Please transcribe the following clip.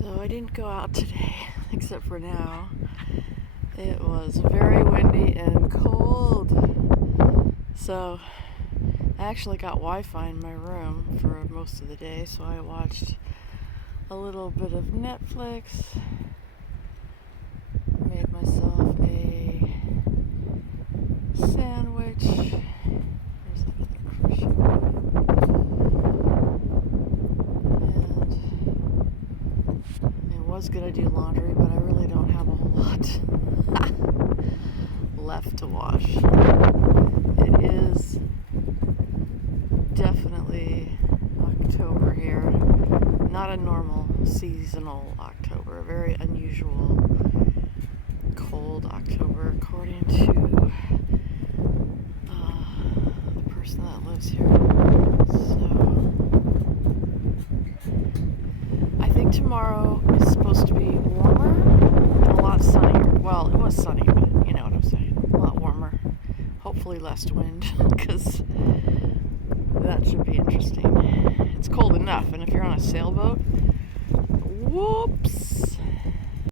So I didn't go out today, except for now. It was very windy and cold. So I actually got Wi-Fi in my room for most of the day, so I watched a little bit of Netflix, made myself a sandwich. There's another cruise ship. And I was gonna do laundry, but I really don't have a whole lot left to wash. It is definitely October here. Not a normal seasonal October, a very unusual cold October according to the person that lives here. So I think tomorrow is supposed to be warmer and a lot sunnier. Well, it was sunny, but you know what I'm saying. A lot warmer. Hopefully less wind, because that should be interesting. It's cold enough, and if you're on a sailboat, whoops.